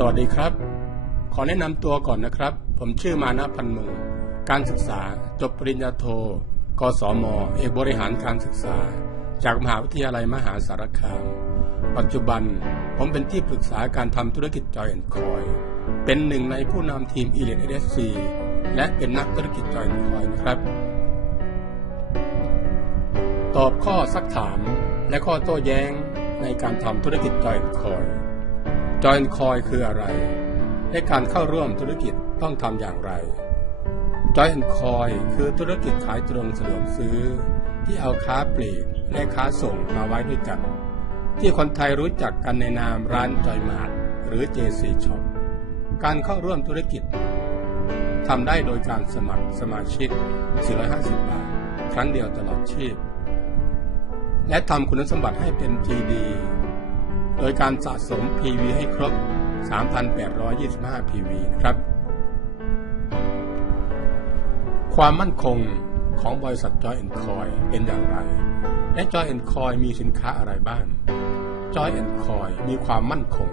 สวัสดีครับ ขอแนะนำตัวก่อนนะครับ ผมชื่อมานะพันมือ การศึกษา จบปริญญาโท กศม เอกบริหารการศึกษา จากมหาวิทยาลัยมหาสารคาม ปัจจุบันผมเป็นที่ปรึกษาการทำธุรกิจจอยแอนคอย เป็นหนึ่งในผู้นำทีมอีเลนเอสซีและเป็นนักธุรกิจจอยแอนคอยนะครับ ตอบข้อซักถามและข้อโต้แย้งในการทำธุรกิจจอยแอนคอย จอยคอยคืออะไรและการเข้าร่วมธุรกิจต้องทำอย่างไรจอยคอยคือธุรกิจขายตรงสะดวกซื้อ ที่เอาค้าปลีกและค้าส่งมาไว้ด้วยกัน ที่คนไทยรู้จักกันในนามร้านจอยมาร์ทหรือ JC Shop การเข้าร่วมธุรกิจทำได้โดยการสมัครสมาชิก 450 บาท ครั้งเดียวตลอดชีพ และทำคุณสมบัติให้เป็น GD โดยการสะสม PV ให้ครบ 3,825 PV นะครับ ความมั่นคงของบริษัท Joy Coy เป็นอย่างไร และ Joy Coy มีสินค้าอะไรบ้าง Joy Coy มีความมั่นคง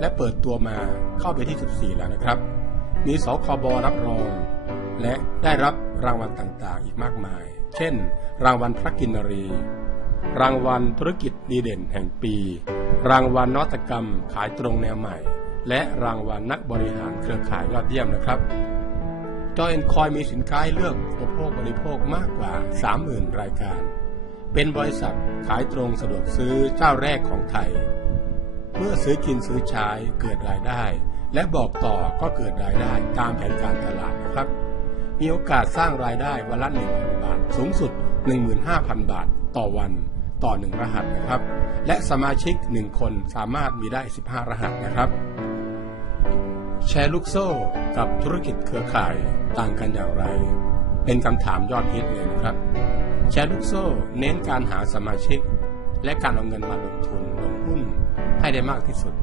และเปิดตัวมาเข้าไปที่ 14 แล้วนะครับ มีสคบรับรอง และได้รับรางวัลต่างๆ อีกมากมาย เช่น รางวัลพระกินรี รางวัลธุรกิจดีเด่นแห่งปี รางวัลนวัตกรรมขายตรงแนวใหม่ และรางวัลนักบริหารเครือข่ายยอดเยี่ยมนะครับจอยแอนคอยมีสินค้าเลือกอุปโภคบริโภคมากกว่า 30,000 รายการ เป็นบริษัทขายตรงสะดวกซื้อเจ้าแรกของไทย เมื่อซื้อกินซื้อใช้เกิดรายได้ และบอกต่อก็เกิดรายได้ตามแผนการตลาดนะครับ มีโอกาสสร้างรายได้วันละ1,000 บาท สูงสุด 15,000 บาท ต่อวันต่อ 1 รหัสนะครับ และสมาชิก 1 คนสามารถมีได้ 15 รหัสนะครับ แชร์ลูกโซ่กับธุรกิจเครือข่ายต่างกันอย่างไร เป็นคำถามยอดฮิตเลยนะครับ แชร์ลูกโซ่เน้นการหาสมาชิก และการเอาเงินมาลงทุนลงหุ้นให้ได้มากที่สุด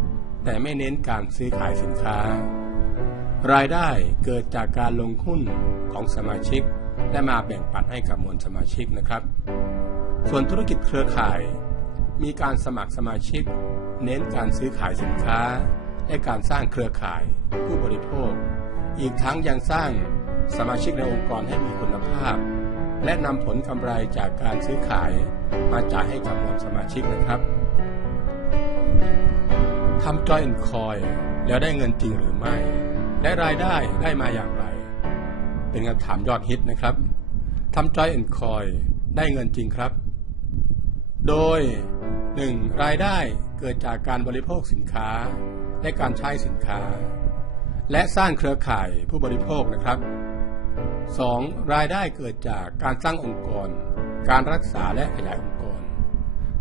แต่ไม่เน้นการซื้อขายสินค้า รายได้เกิดจากการลงหุ้นของสมาชิก และมาแบ่งปันให้กับมวลสมาชิกนะครับ ส่วนธุรกิจเครือข่าย มีการสมัครสมาชิก เน้นการซื้อขายสินค้า และการสร้างเครือข่าย ผู้บริโภค อีกทั้งยังสร้างสมาชิกในองค์กรให้มีคุณภาพ และนำผลกำไรจากการซื้อขายมาจ่ายให้กับมวลสมาชิกนะครับทำจอยแอนคอยแล้วได้เงินจริงหรือไม่ และรายได้ได้มาอย่างไร เป็นคำถามยอดฮิตนะครับทำจอยแอนคอยได้เงินจริงครับ โดย 1. รายได้เกิดจากการบริโภคสินค้า และการใช้สินค้า และสร้างเครือข่ายผู้บริโภคนะครับ 2. รายได้เกิดจากการสร้างองค์กร การรักษาและขยายองค์กร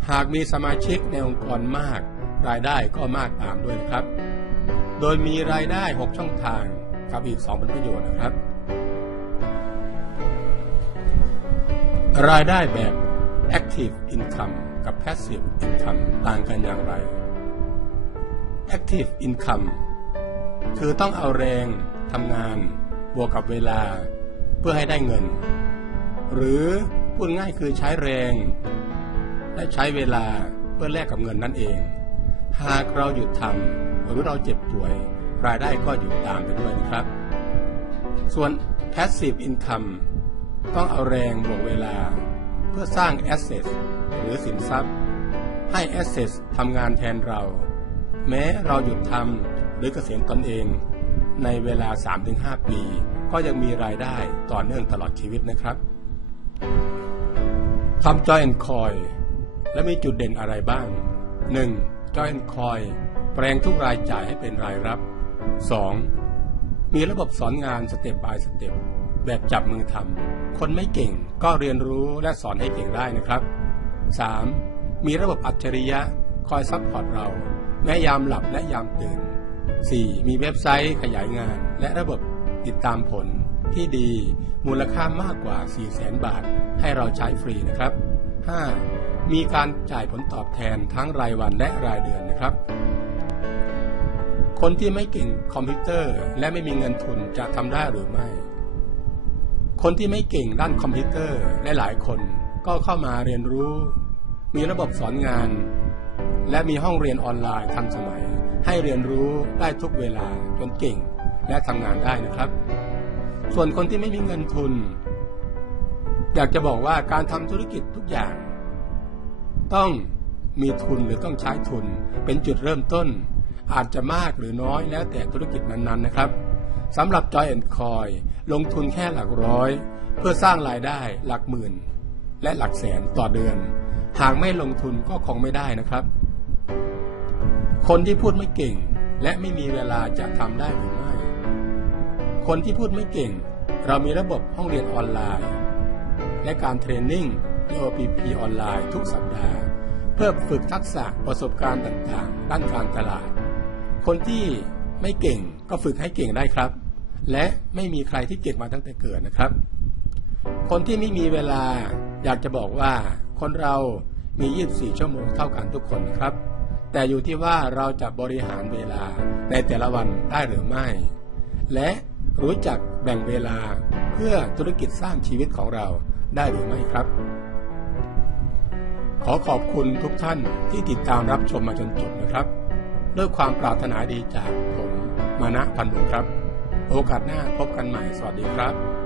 หากมีสมาชิกในองค์กรมาก รายได้ก็มากตามด้วยนะครับ โดยมีรายได้ 6 ช่องทางกับอีก 2 ผลประโยชน์นะครับ รายได้แบบ Active Income กับ Passive Income ต่างกันอย่างไร Active Income คือต้องเอาแรงทำงาน บวกกับเวลา เพื่อให้ได้เงิน หรือพูดง่ายคือใช้แรง และใช้เวลาเพื่อแลกกับเงินนั่นเอง หากเราหยุดทำหรือเราเจ็บป่วย รายได้ก็หยุดตามไปด้วยนะครับ ส่วน passive income ต้องเอาแรงบวกเวลา พื่อสร้าง asset หรือสินทรัพย์ ให้ asset ทำงานแทนเรา แม้เราหยุดทำหรือเกษียณตนเอง ในเวลา 3-5 ปี ก็ยังมีรายได้ต่อเนื่องตลอดชีวิตนะครับทำ Joy and Coy และมีจุดเด่นอะไรบ้าง 1. Joy and Coy แปลงทุกรายจ่ายให้เป็นรายรับ 2. มีระบบสอนงานสเต็ปบายสเต็ป แบบจับมือทำคนไม่เก่งก็เรียนรู้และสอนให้เก่งได้นะครับ 3. มีระบบอัจฉริยะคอยซัพพอร์ตเรา แม้ยามหลับและยามตื่น 4. มีเว็บไซต์ขยายงาน และระบบติดตามผลที่ดีมูลค่ามากกว่า 4 0 0แสนบาท ให้เราใช้ฟรีนะครับ 5. มีการจ่ายผลตอบแทนทั้งรายวันและรายเดือนนะครับ คนที่ไม่เก่งคอมพิวเตอร์และไม่มีเงินทุนจะทำได้หรือไม่ คนที่ไม่เก่งด้านคอมพิวเตอร์และหลายคนก็เข้ามาเรียนรู้ มีระบบสอนงาน และมีห้องเรียนออนไลน์ทันสมัย ให้เรียนรู้ได้ทุกเวลาจนเก่งและทำงานได้นะครับ ส่วนคนที่ไม่มีเงินทุน อยากจะบอกว่าการทำธุรกิจทุกอย่าง ต้องมีทุนหรือต้องใช้ทุน เป็นจุดเริ่มต้น อาจจะมากหรือน้อยแล้วแต่ธุรกิจนั้นๆนะครับ สำหรับ Joy and Coin ลงทุนแค่หลักร้อย เพื่อสร้างรายได้หลักหมื่น และหลักแสนต่อเดือน หากไม่ลงทุนก็คงไม่ได้นะครับ คนที่พูดไม่เก่ง และไม่มีเวลาจะทำได้หรือไม่ คนที่พูดไม่เก่ง เรามีระบบห้องเรียนออนไลน์ และการเทรนนิ่ง OPP ออนไลน์ทุกสัปดาห์ เพื่อฝึกทักษะประสบการณ์ต่างๆ ด้านการตลาด คนที่ ไม่เก่งก็ฝึกให้เก่งได้ครับ และไม่มีใครที่เก่งมาตั้งแต่เกิดนะครับ คนที่ไม่มีเวลาอยากจะบอกว่า คนเรามี 24 ชั่วโมงเท่ากันทุกคนนะครับ แต่อยู่ที่ว่าเราจะบริหารเวลาในแต่ละวันได้หรือไม่ และรู้จักแบ่งเวลาเพื่อธุรกิจสร้างชีวิตของเราได้หรือไม่ครับ ขอขอบคุณทุกท่านที่ติดตามรับชมมาจนจบนะครับ ด้วยความปรารถนาดีจากผมมานะพันธุครับ โอกาสหน้าพบกันใหม่สวัสดีครับ